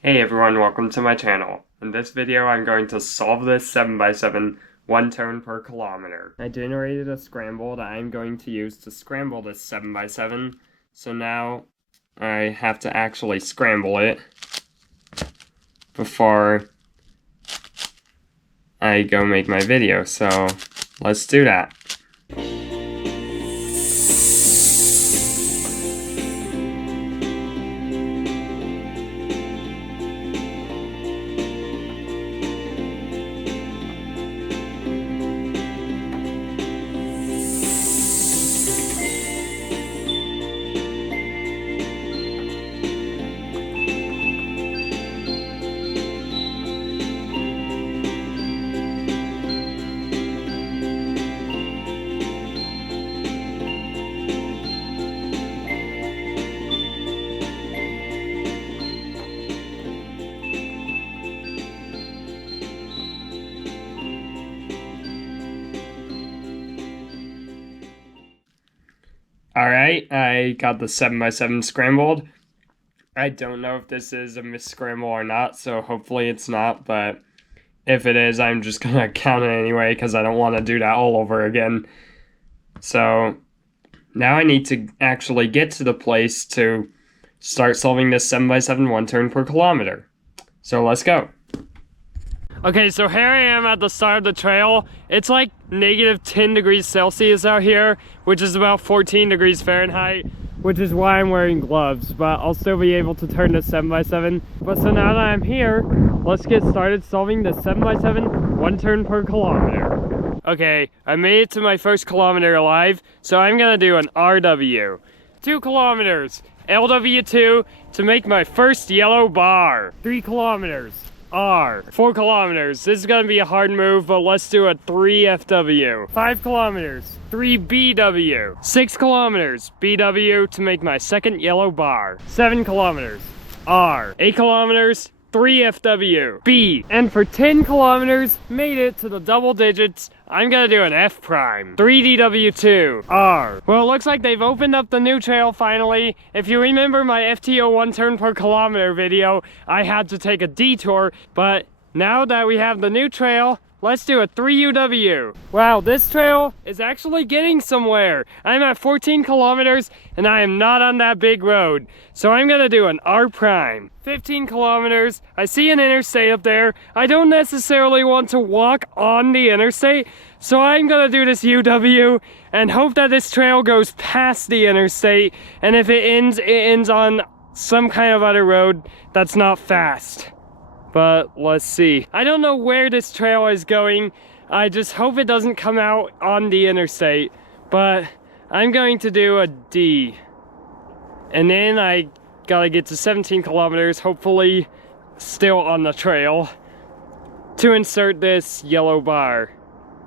Hey everyone, welcome to my channel. In this video I'm going to solve this 7x7 one turn per kilometer. I generated a scramble that I'm going to use to scramble this 7x7. So now I have to actually scramble it before I go make my video. So let's do that. Alright, I got the 7x7 scrambled. I don't know if this is a misscramble or not, so hopefully it's not, but if it is, I'm just gonna count it anyway because I don't want to do that all over again. So now I need to actually get to the place to start solving this 7x7 one turn per kilometer. So let's go. Okay, so here I am at the start of the trail. It's like negative 10 degrees Celsius out here, which is about 14 degrees Fahrenheit, which is why I'm wearing gloves, but I'll still be able to turn this 7x7. But so now that I'm here, let's get started solving the 7x7 one turn per kilometer. Okay, I made it to my first kilometer alive, so I'm gonna do an RW. 2 kilometers, LW2 to make my first yellow bar. 3 kilometers. R. 4 kilometers. This is gonna be a hard move, but let's do a 3 FW. 5 kilometers. 3 BW. 6 kilometers. BW to make my second yellow bar. 7 kilometers. R. 8 kilometers. 3 FW. B. And for 10 kilometers, made it to the double digits, I'm gonna do an F prime. 3 DW2. R. Well, it looks like they've opened up the new trail finally. If you remember my FTO one turn per kilometer video, I had to take a detour, but now that we have the new trail, let's do a 3 UW. Wow, this trail is actually getting somewhere. I'm at 14 kilometers and I am not on that big road. So I'm gonna do an R prime. 15 kilometers. I see an interstate up there. I don't necessarily want to walk on the interstate, so I'm gonna do this UW and hope that this trail goes past the interstate, and if it ends on some kind of other road that's not fast. But let's see. I don't know where this trail is going. I just hope it doesn't come out on the interstate. But I'm going to do a D. And then I gotta get to 17 kilometers, hopefully still on the trail, to insert this yellow bar.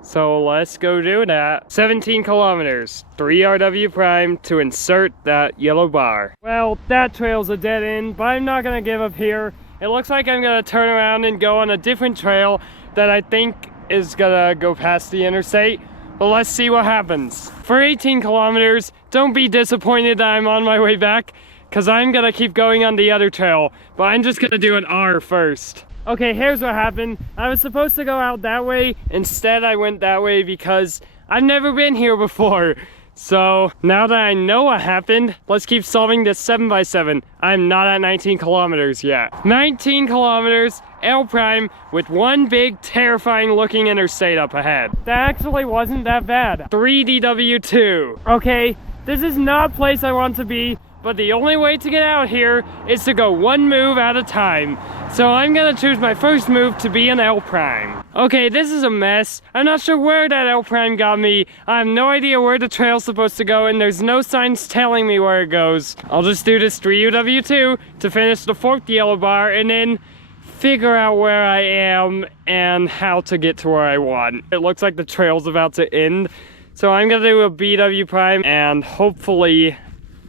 So let's go do that. 17 kilometers, 3 RW prime to insert that yellow bar. Well, that trail's a dead end, but I'm not gonna give up here. It looks like I'm gonna turn around and go on a different trail that I think is gonna go past the interstate. But let's see what happens. For 18 kilometers, don't be disappointed that I'm on my way back, because I'm gonna keep going on the other trail, but I'm just gonna do an R first. Okay, here's what happened. I was supposed to go out that way. Instead, I went that way because I've never been here before. So now that I know what happened, let's keep solving this 7x7. I'm not at 19 kilometers yet. 19 kilometers, L prime, with one big terrifying looking interstate up ahead. That actually wasn't that bad. 3 DW2. Okay, this is not a place I want to be, but the only way to get out here is to go one move at a time. So I'm gonna choose my first move to be an L prime. Okay, this is a mess. I'm not sure where that L prime got me. I have no idea where the trail's supposed to go, and there's no signs telling me where it goes. I'll just do this 3 UW2 to finish the 4th yellow bar, and then figure out where I am and how to get to where I want. It looks like the trail's about to end, so I'm gonna do a BW prime, and hopefully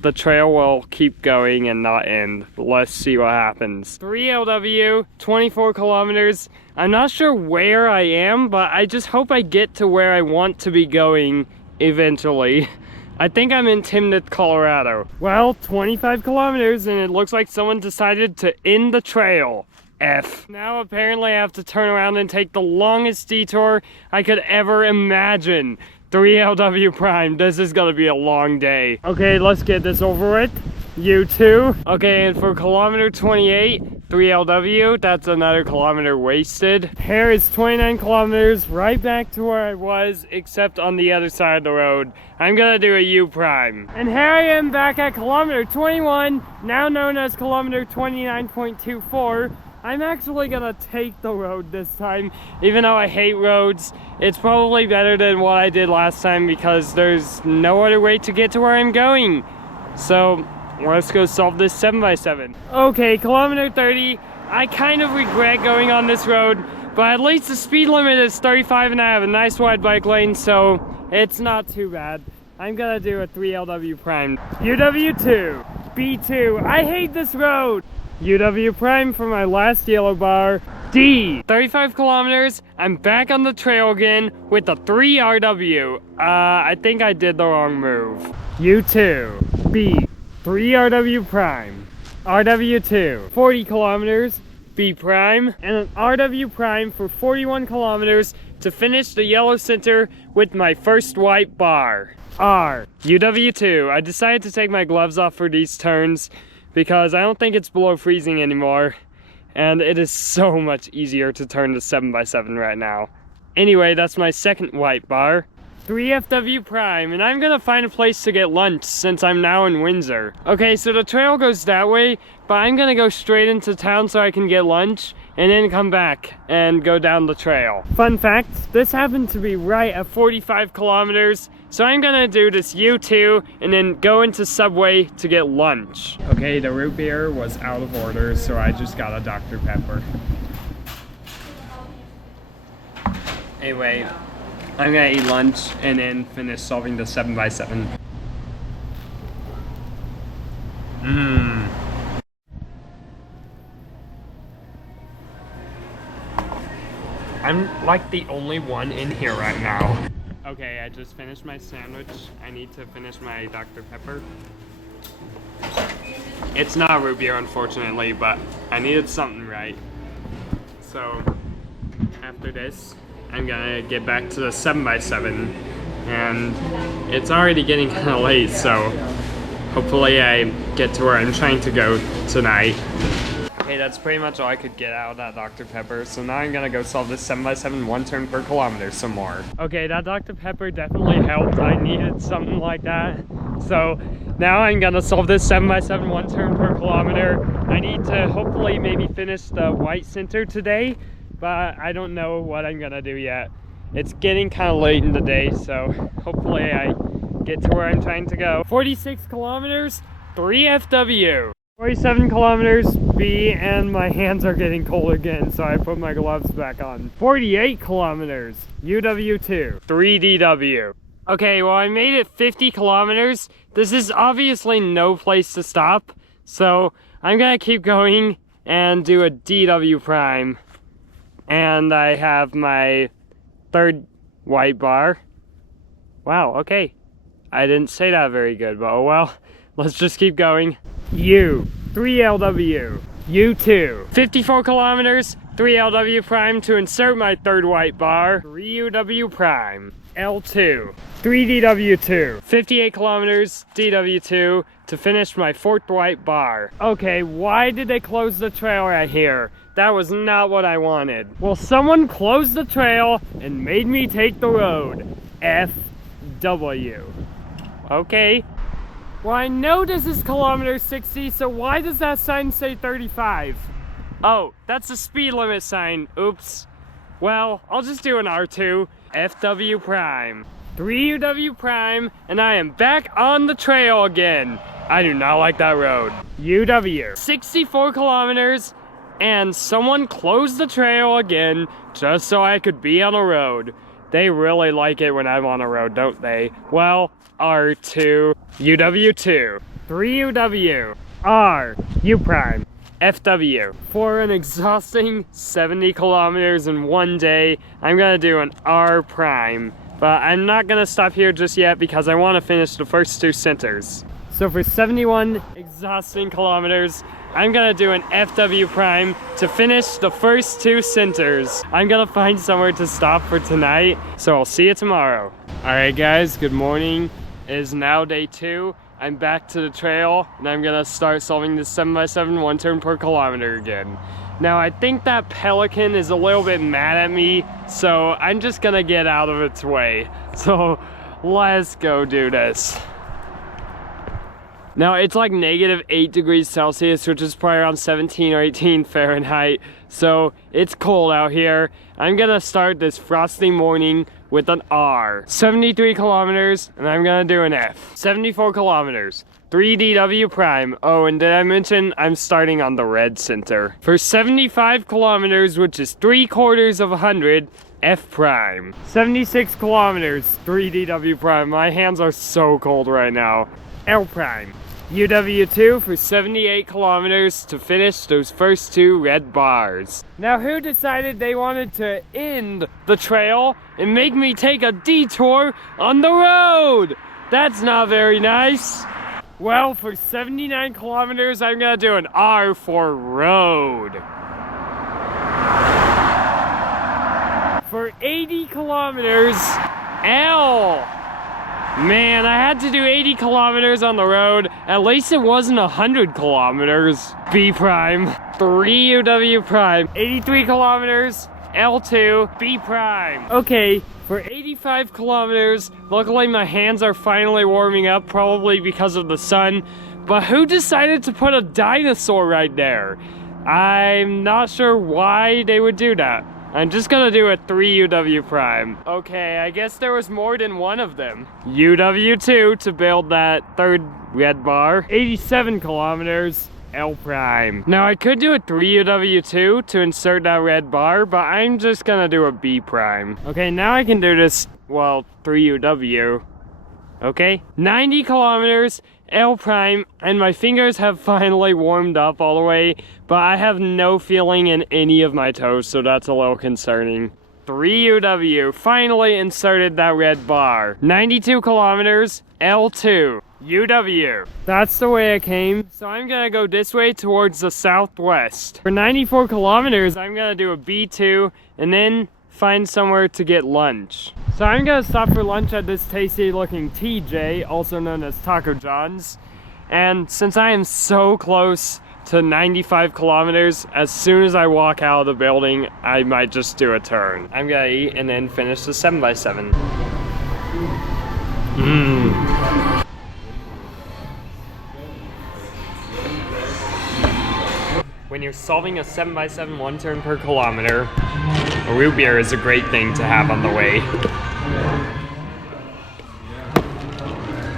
the trail will keep going and not end. Let's see what happens. 3 LW, 24 kilometers. I'm not sure where I am, but I just hope I get to where I want to be going eventually. I think I'm in Timnith, Colorado. Well, 25 kilometers and it looks like someone decided to end the trail. F. Now apparently I have to turn around and take the longest detour I could ever imagine. 3LW Prime, this is gonna be a long day. Okay, let's get this over with. You too. Okay, and for kilometer 28, 3LW, that's another kilometer wasted. Here is 29 kilometers, right back to where I was, except on the other side of the road. I'm gonna do a U Prime. And here I am back at kilometer 21, now known as kilometer 29.24. I'm actually gonna take the road this time, even though I hate roads. It's probably better than what I did last time because there's no other way to get to where I'm going. So, let's go solve this 7x7. Okay, kilometer 30. I kind of regret going on this road, but at least the speed limit is 35 and I have a nice wide bike lane, so it's not too bad. I'm gonna do a 3LW Prime. UW2, B2. I hate this road. UW Prime for my last yellow bar. D. 35 kilometers. I'm back on the trail again with a 3RW. I think I did the wrong move. U2, B. 3RW Prime. RW2, 40 kilometers. B Prime. And an RW Prime for 41 kilometers to finish the yellow center with my first white bar. R. UW2. I decided to take my gloves off for these turns because I don't think it's below freezing anymore, and it is so much easier to turn the 7x7 right now. Anyway, that's my second white bar. 3FW Prime, and I'm gonna find a place to get lunch since I'm now in Windsor. Okay, so the trail goes that way, but I'm gonna go straight into town so I can get lunch, and then come back and go down the trail. Fun fact, this happened to be right at 45 kilometers, so I'm gonna do this U2 and then go into Subway to get lunch. Okay, the root beer was out of order, so I just got a Dr. Pepper. Anyway, I'm gonna eat lunch and then finish solving the 7x7. I'm like the only one in here right now. Okay, I just finished my sandwich. I need to finish my Dr. Pepper. It's not root beer, unfortunately, but I needed something right. So, after this, I'm gonna get back to the 7x7, and it's already getting kind of late, so hopefully I get to where I'm trying to go tonight. Okay, that's pretty much all I could get out of that Dr. Pepper, so now I'm gonna go solve this 7x7 one turn per kilometer some more. Okay, that Dr. Pepper definitely helped. I needed something like that. So now I'm gonna solve this 7x7 one turn per kilometer. I need to hopefully maybe finish the white center today, but I don't know what I'm gonna do yet. It's getting kind of late in the day, so hopefully I get to where I'm trying to go. 46 kilometers, 3FW. 47 kilometers, B, and my hands are getting cold again, so I put my gloves back on. 48 kilometers, UW2. 3DW. Okay, well I made it 50 kilometers. This is obviously no place to stop, so I'm gonna keep going and do a DW Prime. And I have my third white bar. Wow, okay. I didn't say that very good, but oh well. Let's just keep going. U, 3LW, U2. 54 kilometers, 3LW Prime to insert my third white bar. 3UW Prime. L2, 3DW2. 58 kilometers, DW2 to finish my fourth white bar. Okay, why did they close the trail right here? That was not what I wanted. Well, someone closed the trail and made me take the road. FW. Okay. Well, I know this is kilometer 60, so why does that sign say 35? Oh, that's the speed limit sign. Oops. Well, I'll just do an R2. FW Prime. 3UW Prime, and I am back on the trail again. I do not like that road. UW. 64 kilometers, and someone closed the trail again just so I could be on a road. They really like it when I'm on a road, don't they? Well, R2, UW2, 3UW, R, U Prime, FW. For an exhausting 70 kilometers in one day, I'm gonna do an R Prime. but I'm not gonna stop here just yet because I want to finish the first 2 centers. So for 71 exhausting kilometers, I'm gonna do an FW prime to finish the first 2 centers. I'm gonna find somewhere to stop for tonight, so I'll see you tomorrow. Alright guys, good morning. It is now day 2. I'm back to the trail, and I'm gonna start solving this 7x7 1 turn per kilometer again. Now I think that pelican is a little bit mad at me, so I'm just gonna get out of its way. So let's go do this. Now it's like -8 degrees Celsius, which is probably around 17 or 18 Fahrenheit. So it's cold out here. I'm gonna start this frosty morning with an R. 73 kilometers, and I'm gonna do an F. 74 kilometers, 3 DW prime. Oh, and did I mention I'm starting on the red center. For 75 kilometers, which is 3/4 of 100, F prime. 76 kilometers, 3 DW prime. My hands are so cold right now. L prime. UW2 for 78 kilometers to finish those first 2 red bars. Now who decided they wanted to end the trail and make me take a detour on the road? That's not very nice. Well, for 79 kilometers, I'm gonna do an R for road. For 80 kilometers, L. Man, I had to do 80 kilometers on the road. At least it wasn't 100 kilometers. B prime. 3 UW prime. 83 kilometers. L2. B prime. Okay, for 85 kilometers, luckily my hands are finally warming up, probably because of the sun. But who decided to put a dinosaur right there? I'm not sure why they would do that. I'm just gonna do a 3 UW prime. Okay, I guess there was more than one of them. UW2 to build that 3rd red bar. 87 kilometers, L prime. Now I could do a 3 UW2 to insert that red bar, but I'm just gonna do a B prime. Okay, now I can do this, well, 3 UW. Okay, 90 kilometers, L prime, and my fingers have finally warmed up all the way, but I have no feeling in any of my toes, so that's a little concerning. 3 UW, finally inserted that red bar. 92 kilometers, L2, UW. That's the way I came, so I'm gonna go this way towards the southwest. For 94 kilometers, I'm gonna do a B2, and then find somewhere to get lunch. So I'm gonna stop for lunch at this tasty looking TJ, also known as Taco John's. And since I am so close to 95 kilometers, as soon as I walk out of the building, I might just do a turn. I'm gonna eat and then finish the 7x7. When you're solving a 7x7 1 turn per kilometer, a root beer is a great thing to have on the way.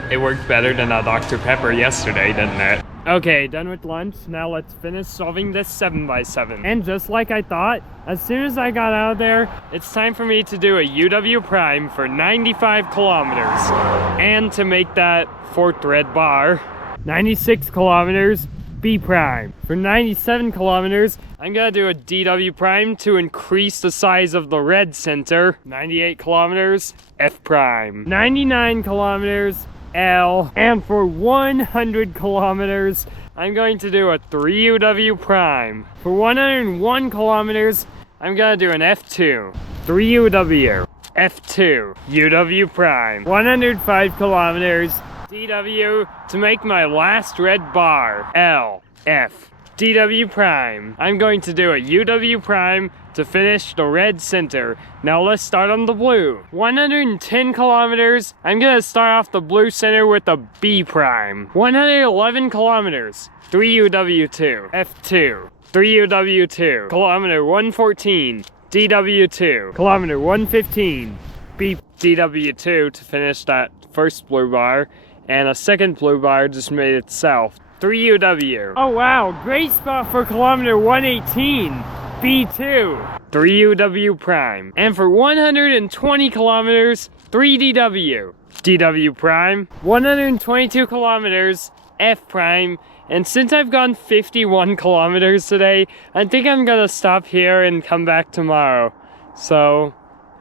It worked better than a Dr. Pepper yesterday, didn't it? Okay, done with lunch. Now let's finish solving this 7x7. And just like I thought, as soon as I got out of there, it's time for me to do a UW prime for 95 kilometers. And to make that 4th red bar. 96 kilometers. B prime. For 97 kilometers, I'm gonna do a DW prime to increase the size of the red center. 98 kilometers, F prime. 99 kilometers, L. And for 100 kilometers, I'm going to do a 3 UW prime. For 101 kilometers, I'm gonna do an F2. 3 UW, F2, UW prime. 105 kilometers, DW to make my last red bar. L, F, DW prime. I'm going to do a UW prime to finish the red center. Now let's start on the blue. 110 kilometers. I'm gonna start off the blue center with a B prime. 111 kilometers. 3 UW2, F2, 3 UW2. Kilometer 114, DW2. Kilometer 115, B, DW2 to finish that first blue bar. And a second blue bar just made itself. 3 UW. Oh wow, great spot for kilometer 118. B2. 3 UW prime. And for 120 kilometers, 3 DW. DW prime. 122 kilometers, F prime. And since I've gone 51 kilometers today, I think I'm gonna stop here and come back tomorrow. So,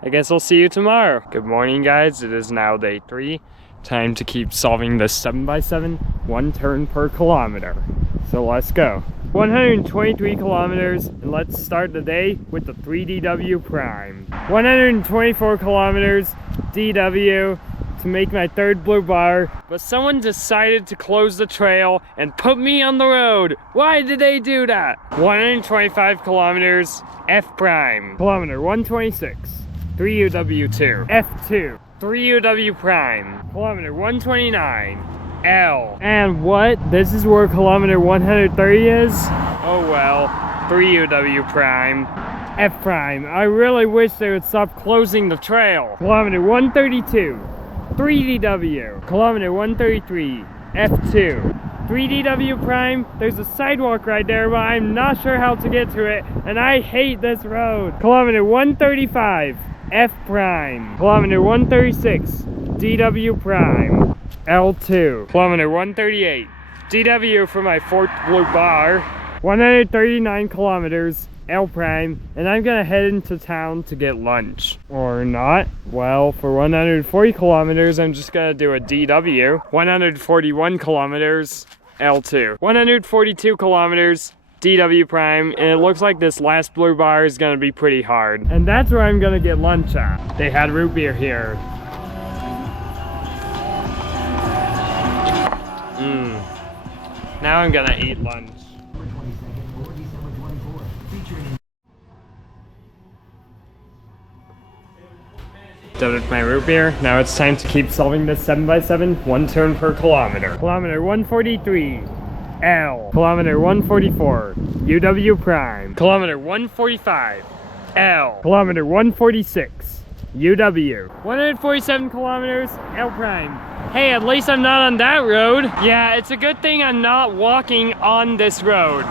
I guess I'll see you tomorrow. Good morning, guys. It is now day 3. Time to keep solving this 7x7, 1 turn per kilometer. So let's go. 123 kilometers, and let's start the day with the 3DW Prime. 124 kilometers, DW, to make my 3rd blue bar, but someone decided to close the trail and put me on the road. Why did they do that? 125 kilometers, F Prime. Kilometer 126, 3UW2, F2, 3UW Prime. Kilometer 129, L. And what? This is where kilometer 130 is? Oh well, 3UW Prime. F Prime. I really wish they would stop closing the trail. Kilometer 132, 3DW. Kilometer 133, F2. 3DW Prime, there's a sidewalk right there, but I'm not sure how to get to it, and I hate this road. Kilometer 135, F Prime. Kilometer 136, DW Prime. L2. Kilometer 138, DW for my 4th blue bar. 139 kilometers, L Prime, and I'm gonna head into town to get lunch. Or not. Well, for 140 kilometers, I'm just gonna do a DW. 141 kilometers, L2. 142 kilometers, DW Prime, and it looks like this last blue bar is gonna be pretty hard. And that's where I'm gonna get lunch at. They had root beer here. Now I'm gonna eat lunch. Done with my root beer. Now it's time to keep solving this 7x7, 1 turn per kilometer. Kilometer 143, L. Kilometer 144, UW Prime. Kilometer 145, L. Kilometer 146, UW. 147 kilometers, L Prime. Hey, at least I'm not on that road. Yeah, it's a good thing I'm not walking on this road.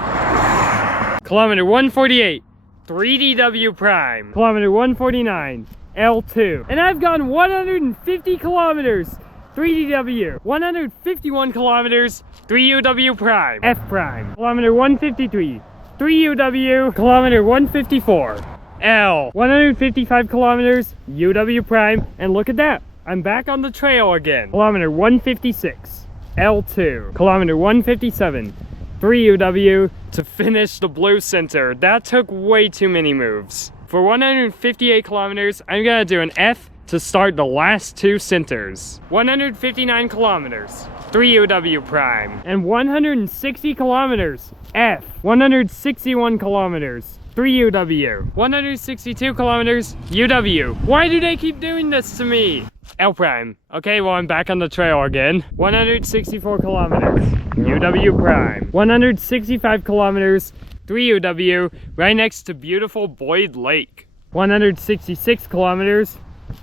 Kilometer 148, 3DW Prime. Kilometer 149, L2. And I've gone 150 kilometers, 3DW. 151 kilometers, 3UW Prime. F Prime. Kilometer 153, 3UW. Kilometer 154, L. 155 kilometers, UW Prime. And look at that, I'm back on the trail again. Kilometer 156, L2. Kilometer 157, 3UW, to finish the blue center. That took way too many moves. For 158 kilometers, I'm gonna do an F to start the last 2 centers. 159 kilometers, 3UW Prime. And 160 kilometers, F. 161 kilometers, 3UW. 162 kilometers, UW. Why do they keep doing this to me? L Prime. Okay, well, I'm back on the trail again. 164 kilometers, UW Prime. 165 kilometers, 3UW, right next to beautiful Boyd Lake. 166 kilometers,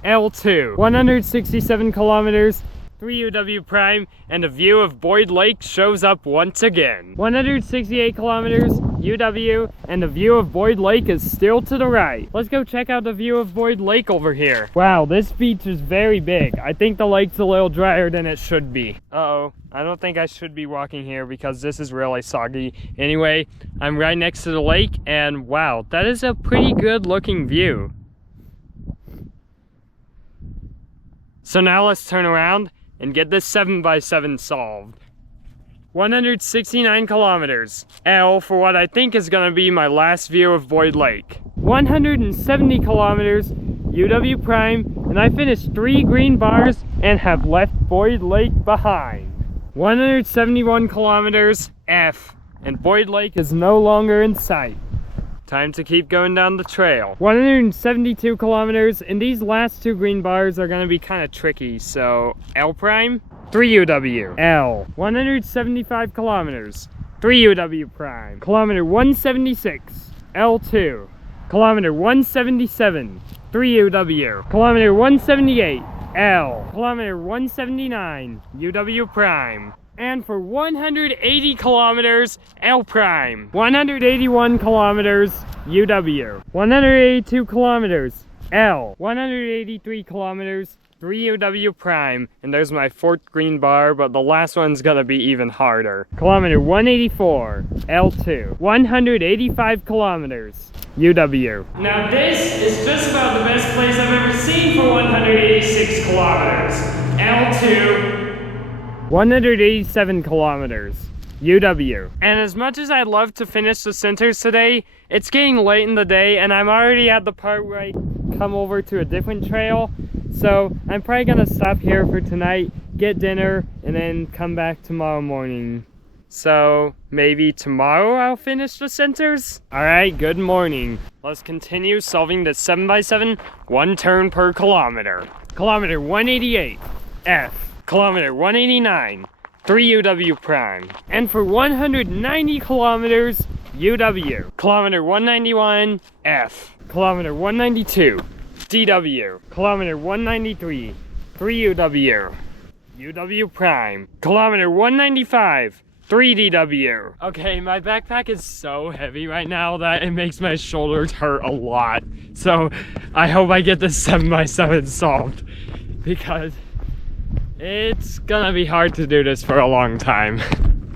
L2. 167 kilometers, 3UW Prime, and a view of Boyd Lake shows up once again. 168 kilometers, UW, and the view of Boyd Lake is still to the right. Let's go check out the view of Boyd Lake over here. Wow, this beach is very big. I think the lake's a little drier than it should be. Uh-oh, I don't think I should be walking here because this is really soggy. Anyway, I'm right next to the lake, and wow, that is a pretty good looking view. So now let's turn around and get this 7x7 solved. 169 kilometers, L, for what I think is gonna be my last view of Boyd Lake. 170 kilometers, UW Prime, and I finished 3 green bars and have left Boyd Lake behind. 171 kilometers, F, and Boyd Lake is no longer in sight. Time to keep going down the trail. 172 kilometers, and these last 2 green bars are gonna be kind of tricky, so L Prime, 3UW. L. 175 kilometers, 3UW Prime. Kilometer 176, L2. Kilometer 177, 3UW. Kilometer 178, L. Kilometer 179, UW Prime. And for 180 kilometers, L Prime. 181 kilometers, UW. 182 kilometers, L. 183 kilometers, 3UW prime, and there's my 4th green bar, but the last one's gonna be even harder. Kilometer 184, L2, 185 kilometers, UW. Now this is just about the best place I've ever seen for 186 kilometers, L2, 187 kilometers, UW. And as much as I'd love to finish the centers today, it's getting late in the day and I'm already at the part where I come over to a different trail. So I'm probably gonna stop here for tonight, get dinner, and then come back tomorrow morning. So maybe tomorrow I'll finish the centers? Alright, good morning. Let's continue solving the 7x7, 1 turn per kilometer. Kilometer 188, F. Kilometer 189, 3UW prime. And for 190 kilometers, UW. Kilometer 191, F. Kilometer 192, DW. Kilometer 193, 3UW. UW prime. Kilometer 195, 3DW. Okay, my backpack is so heavy right now that it makes my shoulders hurt a lot. So I hope I get this 7x7 solved because it's gonna be hard to do this for a long time.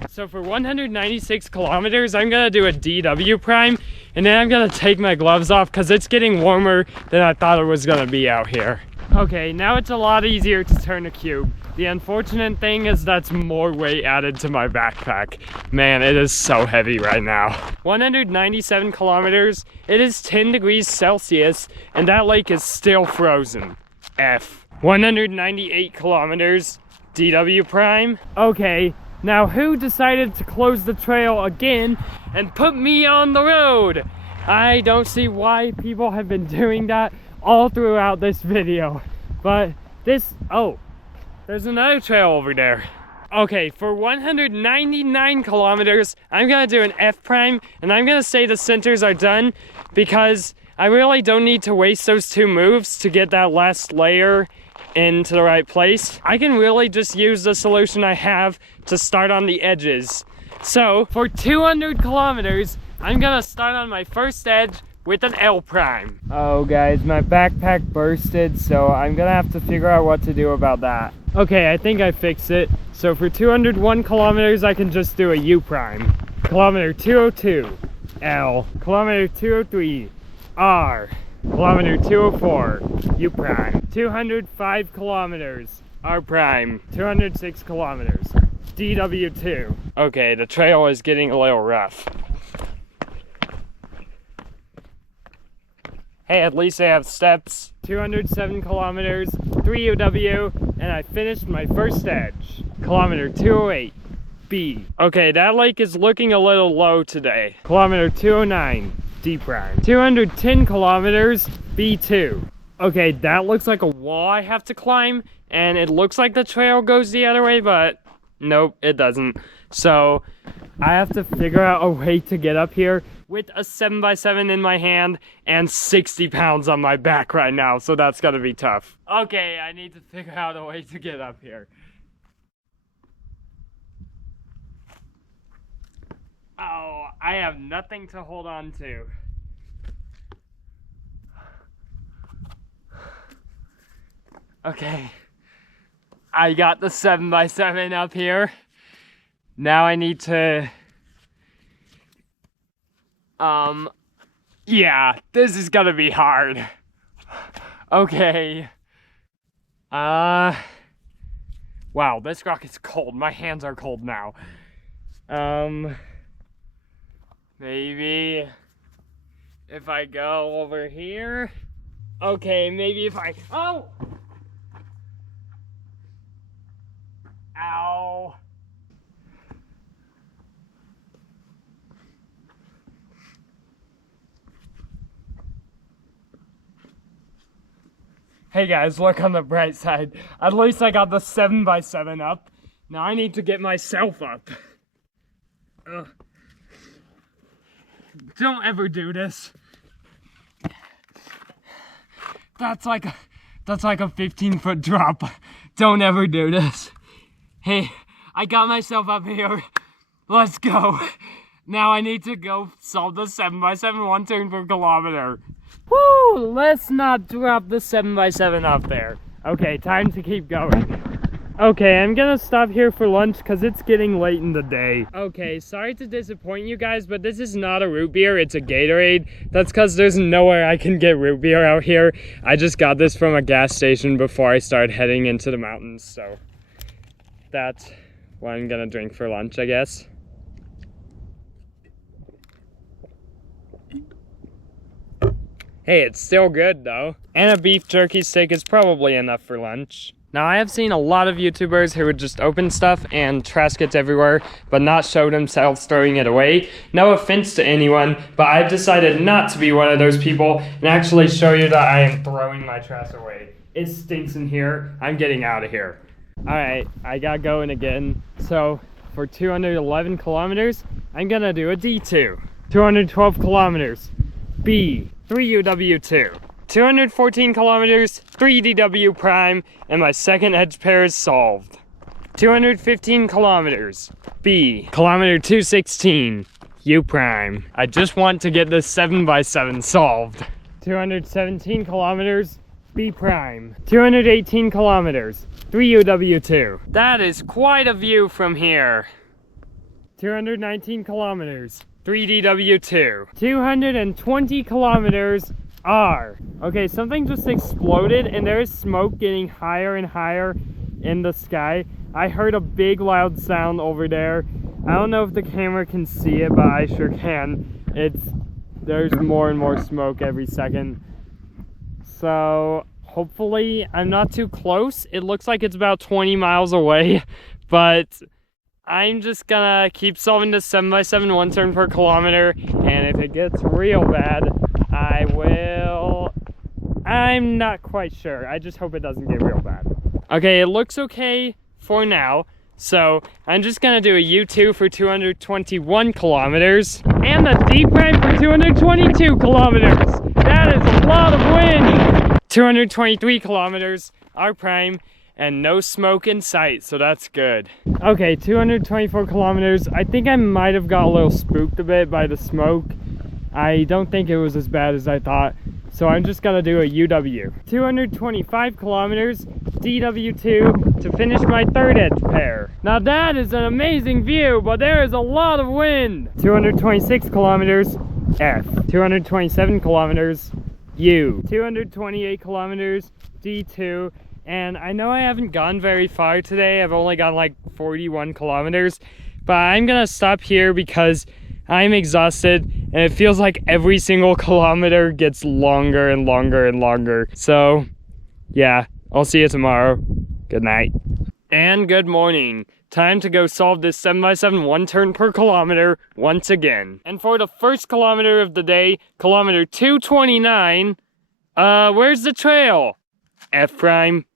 So for 196 kilometers, I'm gonna do a DW prime, and then I'm gonna take my gloves off because it's getting warmer than I thought it was gonna be out here. Okay, now it's a lot easier to turn a cube. The unfortunate thing is that's more weight added to my backpack. Man, it is so heavy right now. 197 kilometers, it is 10 degrees Celsius, and that lake is still frozen. F. 198 kilometers, DW prime. Okay, now who decided to close the trail again and put me on the road? I don't see why people have been doing that all throughout this video. But oh, there's another trail over there. Okay, for 199 kilometers, I'm gonna do an F prime, and I'm gonna say the centers are done because I really don't need to waste those 2 moves to get that last layer into the right place. I can really just use the solution I have to start on the edges. So for 200 kilometers, I'm gonna start on my first edge with an L prime. Oh guys, my backpack bursted, so I'm gonna have to figure out what to do about that. Okay, I think I fixed it. So for 201 kilometers, I can just do a U prime. Kilometer 202, L. Kilometer 203, R. Kilometer 204, U prime. 205 kilometers, R prime. 206 kilometers, DW2. Okay, the trail is getting a little rough. Hey, at least I have steps. 207 kilometers, 3UW, and I finished my first edge. Kilometer 208, B. Okay, that lake is looking a little low today. Kilometer 209, D prime. 210 kilometers, B2. Okay, that looks like a wall I have to climb, and it looks like the trail goes the other way, but nope, it doesn't. So I have to figure out a way to get up here with a 7x7 in my hand and 60 pounds on my back right now, so that's gonna be tough. Okay, I need to figure out a way to get up here. Oh, I have nothing to hold on to. Okay, I got the 7x7 up here. Now I need to, yeah, this is gonna be hard. Okay. Wow, this rock is cold. My hands are cold now. Maybe if I go over here. Okay, maybe if I, oh! Ow. Hey guys, look on the bright side. At least I got the 7x7 up. Now I need to get myself up. Ugh. Don't ever do this. That's like a 15-foot drop. Don't ever do this. Hey, I got myself up here. Let's go. Now I need to go solve the 7x7 1 turn per kilometer. Woo! Let's not drop the 7x7 up there. Okay, time to keep going. Okay, I'm gonna stop here for lunch because it's getting late in the day. Okay, sorry to disappoint you guys, but this is not a root beer, it's a Gatorade. That's because there's nowhere I can get root beer out here. I just got this from a gas station before I started heading into the mountains, so that's what I'm gonna drink for lunch, I guess. Hey, it's still good though. And a beef jerky steak is probably enough for lunch. Now, I have seen a lot of YouTubers who would just open stuff and trash gets everywhere, but not show themselves throwing it away. No offense to anyone, but I've decided not to be one of those people and actually show you that I am throwing my trash away. It stinks in here. I'm getting out of here. Alright, I got going again. So, for 211 kilometers, I'm gonna do a D2. 212 kilometers, B, 3UW2. 214 kilometers, 3DW prime, and my second edge pair is solved. 215 kilometers, B, kilometer 216, U prime. I just want to get this 7x7 solved. 217 kilometers, B prime. 218 kilometers, 3UW2. That is quite a view from here. 219 kilometers, 3DW2. 220 kilometers, R. Okay, something just exploded and there is smoke getting higher and higher in the sky. I heard a big loud sound over there. I don't know if the camera can see it, but I sure can. There's more and more smoke every second. So hopefully I'm not too close. It looks like it's about 20 miles away, but I'm just gonna keep solving this 7x7 one turn per kilometer, and if it gets real bad, I will. I'm not quite sure. I just hope it doesn't get real bad. Okay, it looks okay for now. So I'm just gonna do a U2 for 221 kilometers and the D prime for 222 kilometers. That is a lot of wind. 223 kilometers, R prime, and no smoke in sight, so that's good. Okay, 224 kilometers. I think I might have got a little spooked a bit by the smoke. I don't think it was as bad as I thought, so I'm just gonna do a UW. 225 kilometers, DW2, to finish my third edge pair. Now that is an amazing view, but there is a lot of wind. 226 kilometers, F. 227 kilometers, U. 228 kilometers, D2. And I know I haven't gone very far today. I've only gone like 41 kilometers, but I'm gonna stop here because I'm exhausted and it feels like every single kilometer gets longer and longer and longer. So yeah, I'll see you tomorrow. Good night. And good morning. Time to go solve this 7x7 one turn per kilometer once again. And for the first kilometer of the day, kilometer 229, where's the trail? F prime.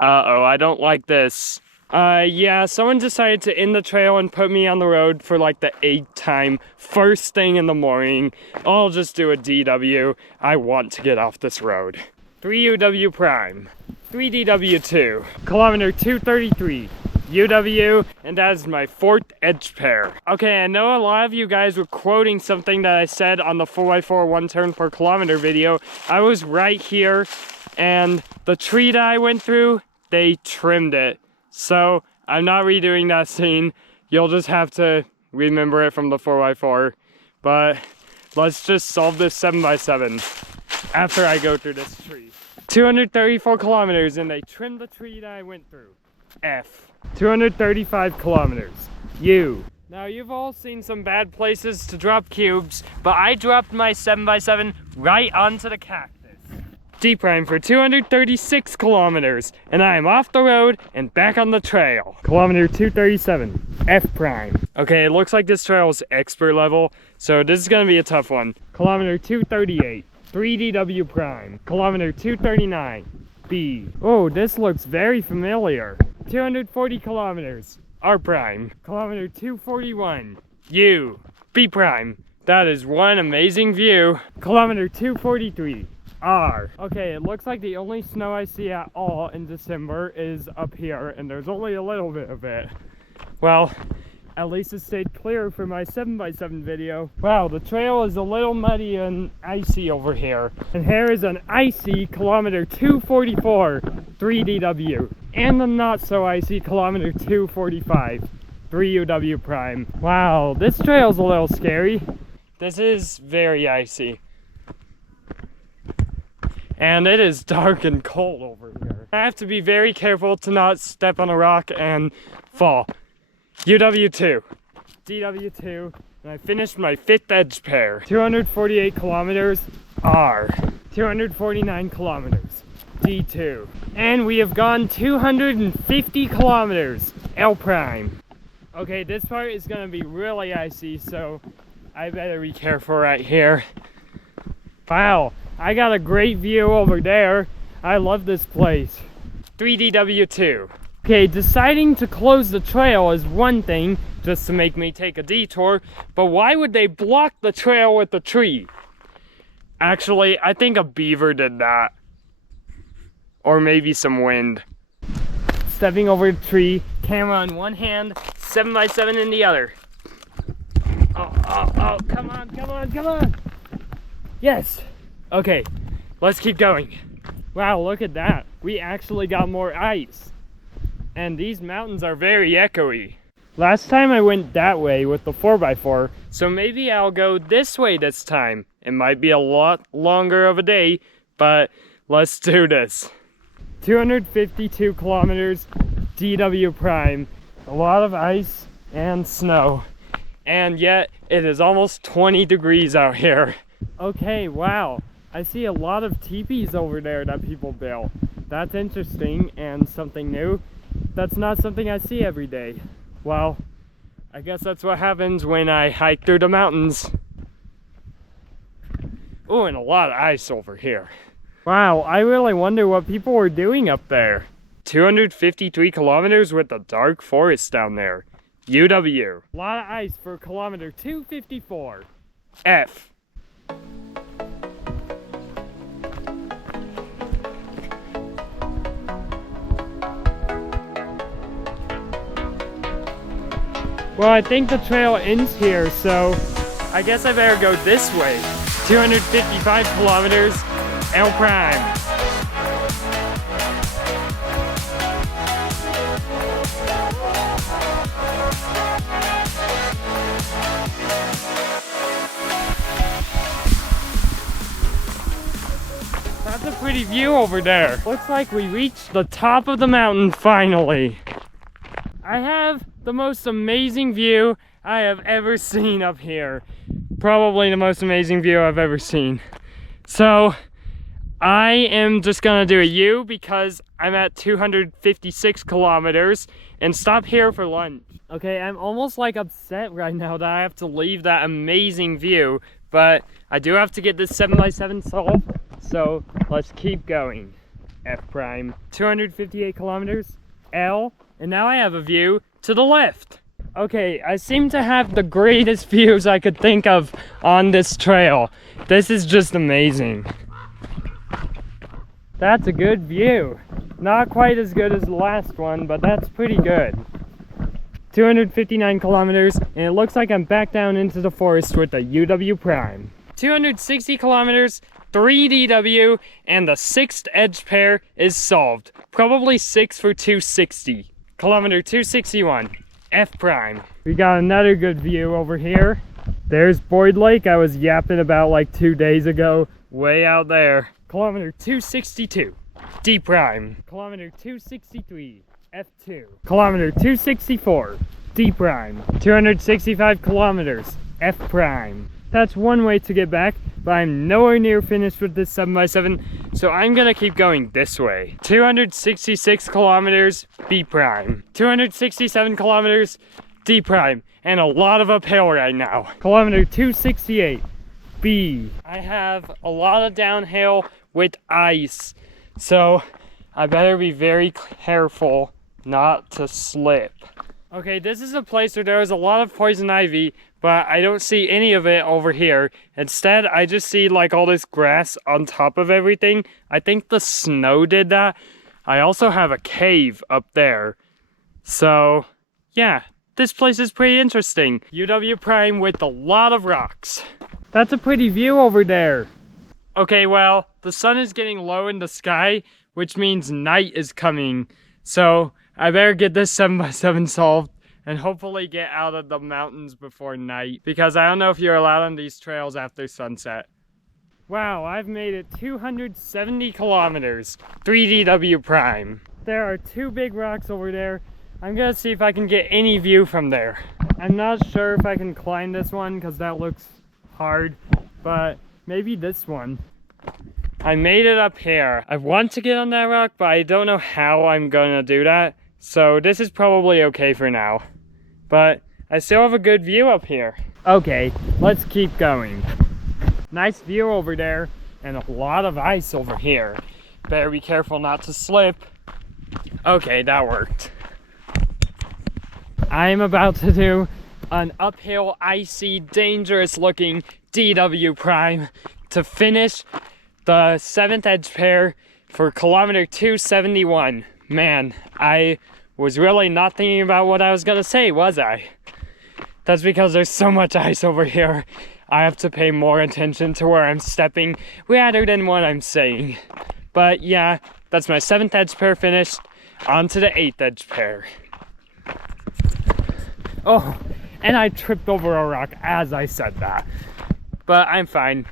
Uh-oh, I don't like this. Yeah, someone decided to end the trail and put me on the road for like the 8th time, first thing in the morning. I'll just do a DW. I want to get off this road. 3UW prime, 3DW2, kilometer 233, UW, and that is my 4th edge pair. Okay, I know a lot of you guys were quoting something that I said on the 4x4 one turn per kilometer video. I was right here, and the tree that I went through, they trimmed it. So I'm not redoing that scene. You'll just have to remember it from the 4x4. But let's just solve this 7x7 after I go through this tree. 234 kilometers and they trimmed the tree that I went through. F. 235 kilometers. U. Now you've all seen some bad places to drop cubes, but I dropped my 7x7 right onto the cactus. D prime for 236 kilometers, and I am off the road and back on the trail. Kilometer 237, F prime. Okay, it looks like this trail is expert level, so this is gonna be a tough one. Kilometer 238, 3DW prime. Kilometer 239, B. Oh, this looks very familiar. 240 kilometers, R prime. Kilometer 241, U. B prime. That is one amazing view. Kilometer 243. R. Okay, it looks like the only snow I see at all in December is up here, and there's only a little bit of it. Well, At least it stayed clear for my 7x7 video. Wow, the trail is a little muddy and icy over here. And here is an icy kilometer 244 3DW. And the not so icy kilometer 245 3UW prime. Wow, this trail's a little scary. This is very icy. And it is dark and cold over here. I have to be very careful to not step on a rock and fall. UW2, DW2, and I finished my 5th edge pair. 248 kilometers, R. 249 kilometers, D2. And we have gone 250 kilometers, L prime. Okay, this part is gonna be really icy, so I better be careful right here. Wow, I got a great view over there. I love this place. 3DW2. Okay, deciding to close the trail is one thing, just to make me take a detour, but why would they block the trail with a tree? Actually, I think a beaver did that. Or maybe some wind. Stepping over the tree, camera in one hand, 7x7 in the other. Oh, come on. Yes. Okay, let's keep going. Wow, look at that. We actually got more ice. And these mountains are very echoey. Last time I went that way with the 4x4, so maybe I'll go this way this time. It might be a lot longer of a day, but let's do this. 252 kilometers, DW prime. A lot of ice and snow. And yet, it is almost 20 degrees out here. Okay, wow. I see a lot of teepees over there that people build. That's interesting and something new. That's not something I see every day. Well, I guess that's what happens when I hike through the mountains. Oh, and a lot of ice over here. Wow, I really wonder what people were doing up there. 253 kilometers with the dark forest down there. UW. A lot of ice for kilometer 254. F. Well, I think the trail ends here, so I guess I better go this way. 255 kilometers, L prime. That's a pretty view over there. Looks like we reached the top of the mountain finally. I have the most amazing view I have ever seen up here. Probably the most amazing view I've ever seen. So I am just gonna do a U because I'm at 256 kilometers and stop here for lunch. Okay, I'm almost like upset right now that I have to leave that amazing view, but I do have to get this 7x7 solved, so let's keep going. F prime. 258 kilometers, L, and now I have a view to the left. Okay, I seem to have the greatest views I could think of on this trail. This is just amazing. That's a good view. Not quite as good as the last one, but that's pretty good. 259 kilometers, and it looks like I'm back down into the forest with the UW prime. 260 kilometers, 3DW, and the 6th edge pair is solved. Probably 6 for 260. Kilometer 261, F prime. We got another good view over here. There's Boyd Lake I was yapping about like 2 days ago, way out there. Kilometer 262, D prime. Kilometer 263, F2. Kilometer 264, D prime. 265 kilometers, F prime. That's one way to get back, but I'm nowhere near finished with this 7x7, so I'm gonna keep going this way. 266 kilometers, B prime. 267 kilometers, D prime. And a lot of uphill right now. Kilometer 268, B. I have a lot of downhill with ice, so I better be very careful not to slip. Okay, this is a place where there is a lot of poison ivy, but I don't see any of it over here. Instead, I just see like all this grass on top of everything. I think the snow did that. I also have a cave up there. So, yeah, this place is pretty interesting. UW Prime with a lot of rocks. That's a pretty view over there. Okay, well, the sun is getting low in the sky, which means night is coming. So I better get this 7x7 solved and hopefully get out of the mountains before night, because I don't know if you're allowed on these trails after sunset. Wow, I've made it 270 kilometers, 3DW Prime. There are two big rocks over there. I'm gonna see if I can get any view from there. I'm not sure if I can climb this one because that looks hard, but maybe this one. I made it up here. I want to get on that rock, but I don't know how I'm gonna do that. So this is probably okay for now. But I still have a good view up here. Okay, let's keep going. Nice view over there, and a lot of ice over here. Better be careful not to slip. Okay, that worked. I'm about to do an uphill, icy, dangerous looking DW Prime to finish the 7th edge pair for kilometer 271. Man, I was really not thinking about what I was gonna say, was I? That's because there's so much ice over here. I have to pay more attention to where I'm stepping rather than what I'm saying. But yeah, that's my 7th edge pair finished. On to the 8th edge pair. Oh, and I tripped over a rock as I said that. But I'm fine.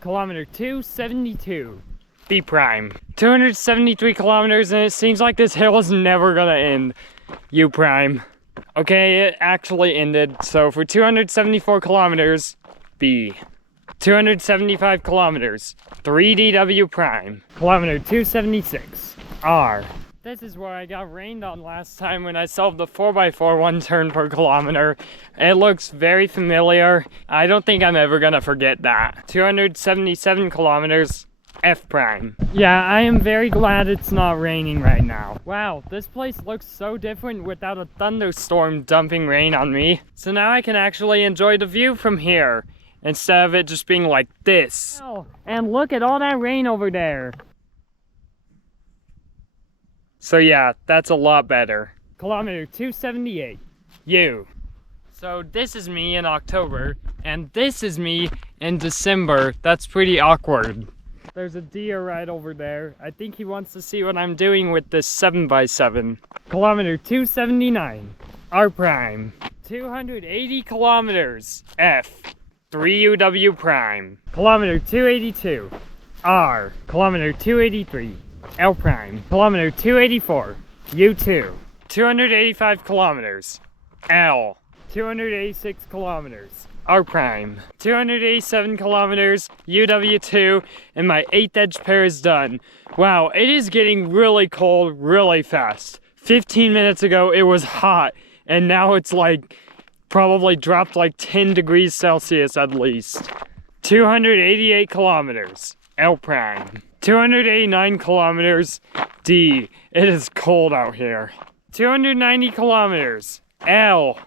Kilometer 272. B Prime. 273 kilometers, and it seems like this hill is never gonna end. U Prime. Okay, it actually ended. So for 274 kilometers, B. 275 kilometers, 3DW Prime. Kilometer 276, R. This is where I got rained on last time when I solved the 4x4 1 turn per kilometer. It looks very familiar. I don't think I'm ever gonna forget that. 277 kilometers, F Prime. Yeah, I am very glad it's not raining right now. Wow, this place looks so different without a thunderstorm dumping rain on me. So now I can actually enjoy the view from here, instead of it just being like this. Oh, and look at all that rain over there. So yeah, that's a lot better. Kilometer 278. U. So this is me in October, and this is me in December. That's pretty awkward. There's a deer right over there. I think he wants to see what I'm doing with this 7x7. Kilometer 279. R Prime. 280 kilometers. F. 3UW Prime. Kilometer 282. R. Kilometer 283. L Prime. Kilometer 284. U2. 285 kilometers. L. 286 kilometers. R Prime. 287 kilometers. UW2. And my 8th edge pair is done. Wow, it is getting really cold really fast. 15 minutes ago it was hot, and now it's like probably dropped like 10 degrees Celsius at least. 288 kilometers. L Prime. 289 kilometers. D. It is cold out here. 290 kilometers. L.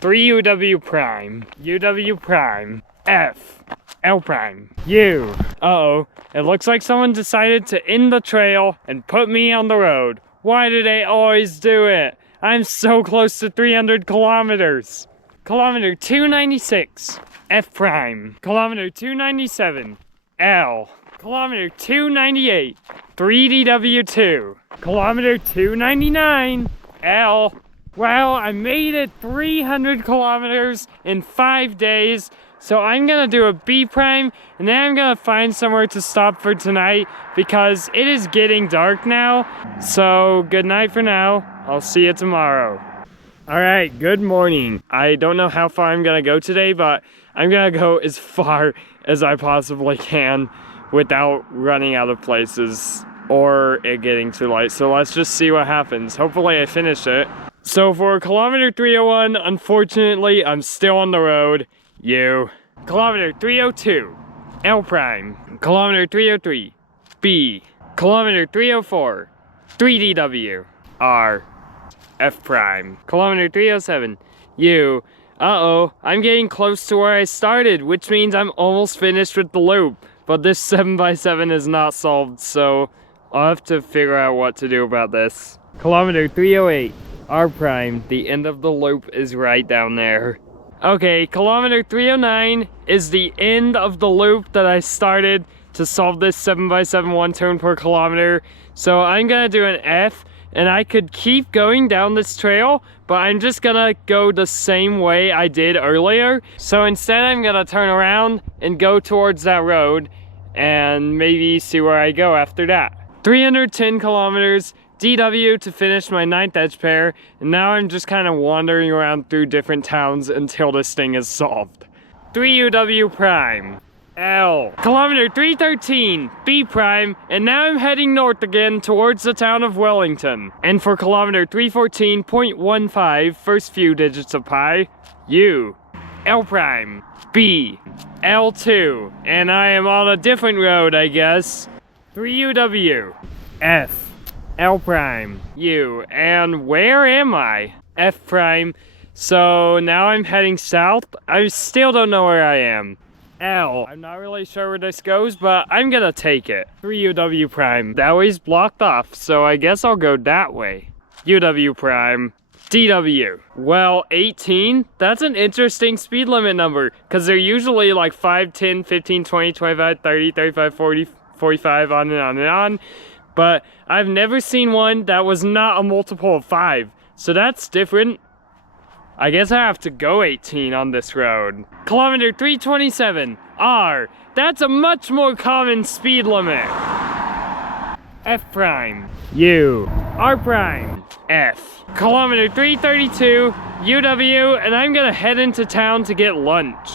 3UW Prime. UW Prime. F. L Prime. U. Uh-oh. It looks like someone decided to end the trail and put me on the road. Why do they always do it? I'm so close to 300 kilometers. Kilometer 296. F Prime. Kilometer 297. L. Kilometer 298. 3DW2. Kilometer 299. L. Wow, I made it 300 kilometers in 5 days. So I'm gonna do a B Prime, and then I'm gonna find somewhere to stop for tonight because it is getting dark now. So good night for now. I'll see you tomorrow. Alright, good morning. I don't know how far I'm gonna go today, but I'm gonna go as far as I possibly can without running out of places or it getting too light. So let's just see what happens. Hopefully I finish it. So for kilometer 301, unfortunately, I'm still on the road. U. Kilometer 302. L Prime. Kilometer 303. B. Kilometer 304. 3DW. R. F Prime. Kilometer 307. U. Uh-oh, I'm getting close to where I started, which means I'm almost finished with the loop. But this 7x7 is not solved, so I'll have to figure out what to do about this. Kilometer 308. R prime. The end of the loop is right down there. Okay, kilometer 309 is the end of the loop that I started to solve this 7x7 1 turn per kilometer. So I'm gonna do an F, and I could keep going down this trail, but I'm just gonna go the same way I did earlier. So instead I'm gonna turn around and go towards that road and maybe see where I go after that. 310 kilometers, DW to finish my 9th edge pair, and now I'm just kind of wandering around through different towns until this thing is solved. 3UW prime, L. Kilometer 313, B prime, and now I'm heading north again towards the town of Wellington. And for kilometer 314.15, first few digits of pi, U, L prime, B, L2, and I am on a different road, I guess. 3UW, F, L prime, U, and where am I? F prime. So now I'm heading south. I still don't know where I am. L. I'm not really sure where this goes, but I'm gonna take it. 3UW prime. That way's blocked off, so I guess I'll go that way. UW prime. DW. Well, 18? That's an interesting speed limit number, because they're usually like 5, 10, 15, 20, 25, 30, 35, 40, 45, on and on and on. But I've never seen one that was not a multiple of 5. So that's different. I guess I have to go 18 on this road. Kilometer 327, R. That's a much more common speed limit. F prime, U, R prime, F. Kilometer 332, UW, and I'm gonna head into town to get lunch.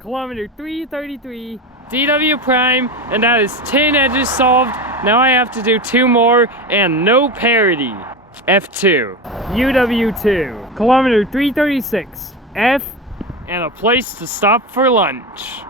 Kilometer 333, DW prime, and that is 10 edges solved. Now I have to do 2 more and no parity. F2, UW2, kilometer 336, F, and a place to stop for lunch.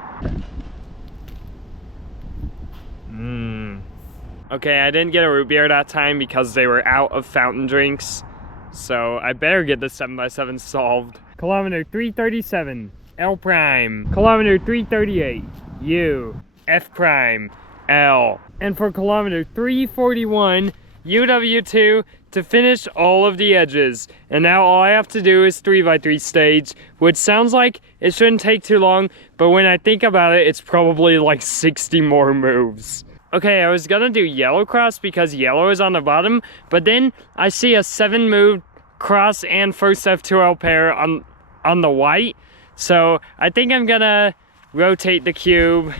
Okay, I didn't get a root beer that time because they were out of fountain drinks. So I better get the 7x7 solved. Kilometer 337, L prime. Kilometer 338, U, F prime, L. And for kilometer 341, UW2 to finish all of the edges. And now all I have to do is 3x3 stage, which sounds like it shouldn't take too long, but when I think about it, it's probably like 60 more moves. Okay, I was gonna do yellow cross because yellow is on the bottom, but then I see a 7 move cross and first F2L pair on the white. So I think I'm gonna rotate the cube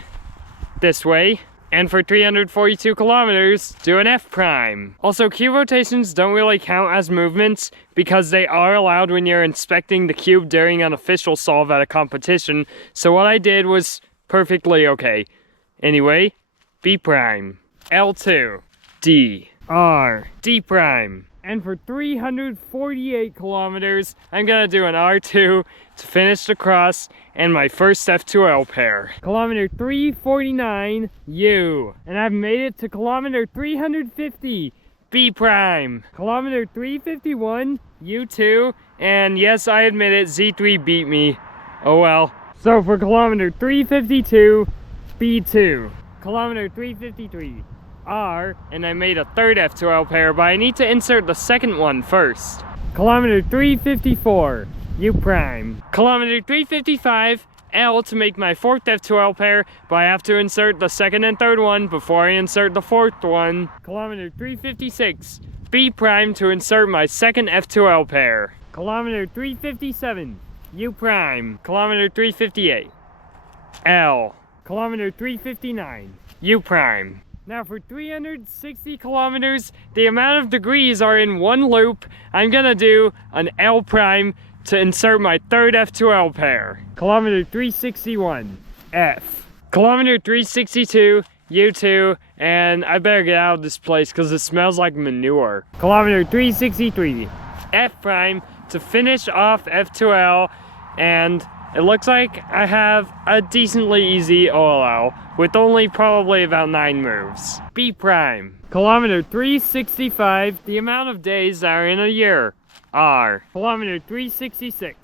this way. And for 342 kilometers, do an F prime. Also, cube rotations don't really count as movements because they are allowed when you're inspecting the cube during an official solve at a competition. So what I did was perfectly okay. Anyway, B prime, L2, D, R, D prime. And for 348 kilometers, I'm gonna do an R2 to finish the cross and my first F2L pair. Kilometer 349, U. And I've made it to kilometer 350, B prime. Kilometer 351, U2. And yes, I admit it, Z3 beat me. Oh well. So for kilometer 352, B2. Kilometer 353, R, and I made a third F2L pair, but I need to insert the second one first. Kilometer 354, U prime. Kilometer 355, L to make my fourth F2L pair, but I have to insert the second and third one before I insert the fourth one. Kilometer 356, B prime to insert my second F2L pair. Kilometer 357, U prime. Kilometer 358, L. Kilometer 359, U prime. Now for 360 kilometers, the amount of degrees are in one loop. I'm gonna do an L prime to insert my third F2L pair. Kilometer 361, F. Kilometer 362, U2, and I better get out of this place because it smells like manure. Kilometer 363, F prime to finish off F2L, and it looks like I have a decently easy OLL with only probably about 9 moves. B prime. Kilometer 365, the amount of days that are in a year. R. Kilometer 366.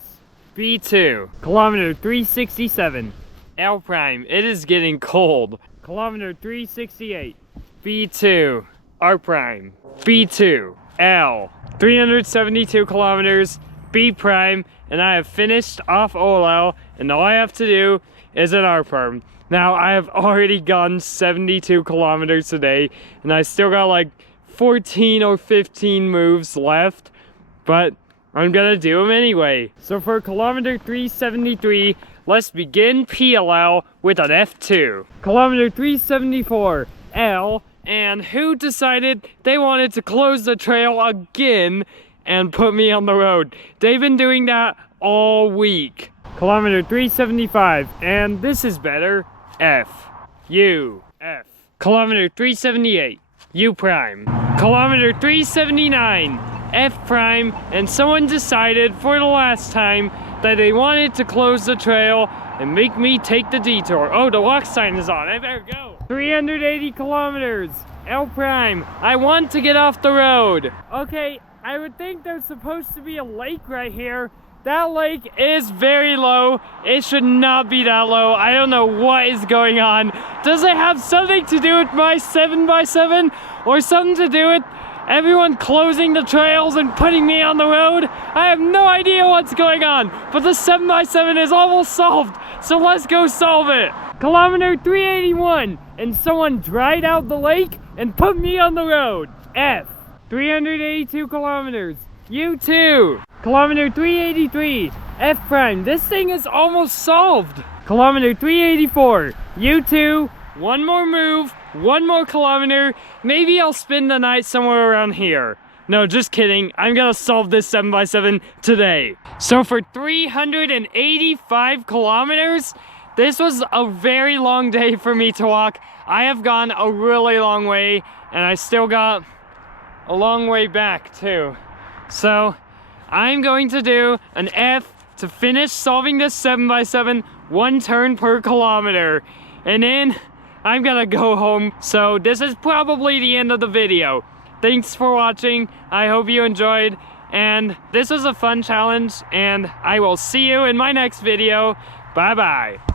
B2. Kilometer 367. L prime. It is getting cold. Kilometer 368. B2. R prime. B2. L. 372 kilometers, B prime, and I have finished off Olau, and all I have to do is an R perm. Now, I have already gone 72 kilometers today, and I still got like 14 or 15 moves left, but I'm gonna do them anyway. So for kilometer 373, let's begin PLL with an F2. Kilometer 374, L, and who decided they wanted to close the trail again and put me on the road? They've been doing that all week. Kilometer 375, and this is better, F, U, F. Kilometer 378, U prime. Kilometer 379, F prime, and someone decided for the last time that they wanted to close the trail and make me take the detour. Oh, the walk sign is on, I better go. 380 kilometers, L prime. I want to get off the road. Okay, I would think there's supposed to be a lake right here. That lake is very low. It should not be that low. I don't know what is going on. Does it have something to do with my 7x7 or something to do with everyone closing the trails and putting me on the road? I have no idea what's going on, but the 7x7 is almost solved, so let's go solve it. Kilometer 381, and someone dried out the lake and put me on the road. F. 382 kilometers, U2. Kilometer 383, F prime. This thing is almost solved. Kilometer 384, U2. One more move, one more kilometer. Maybe I'll spend the night somewhere around here. No, just kidding. I'm gonna solve this 7x7 today. So for 385 kilometers, this was a very long day for me to walk. I have gone a really long way, and I still got a long way back too. So I'm going to do an F to finish solving this 7x7, one turn per kilometer. And then I'm gonna go home. So this is probably the end of the video. Thanks for watching. I hope you enjoyed. And this was a fun challenge, and I will see you in my next video. Bye bye.